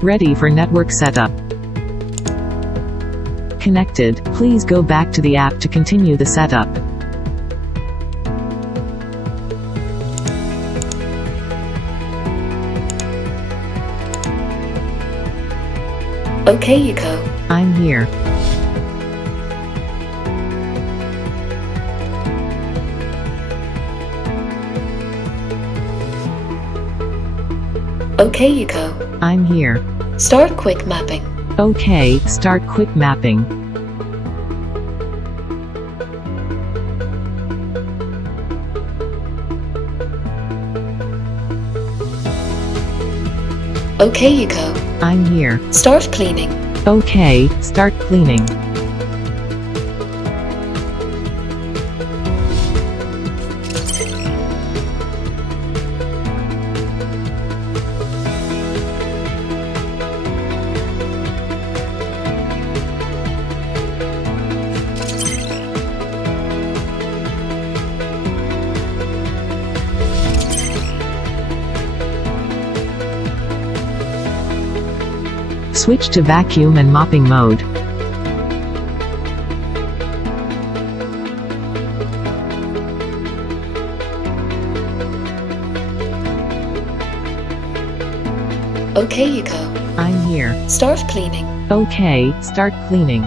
Ready for network setup. Connected. Please go back to the app to continue the setup. Okay, Eco. I'm here. Okay, Eco. I'm here. Start quick mapping. Okay, start quick mapping. Okay, Eco. I'm here. Start cleaning. Okay, start cleaning. Switch to vacuum and mopping mode. Okay, Eco. I'm here. Start cleaning. Okay, start cleaning.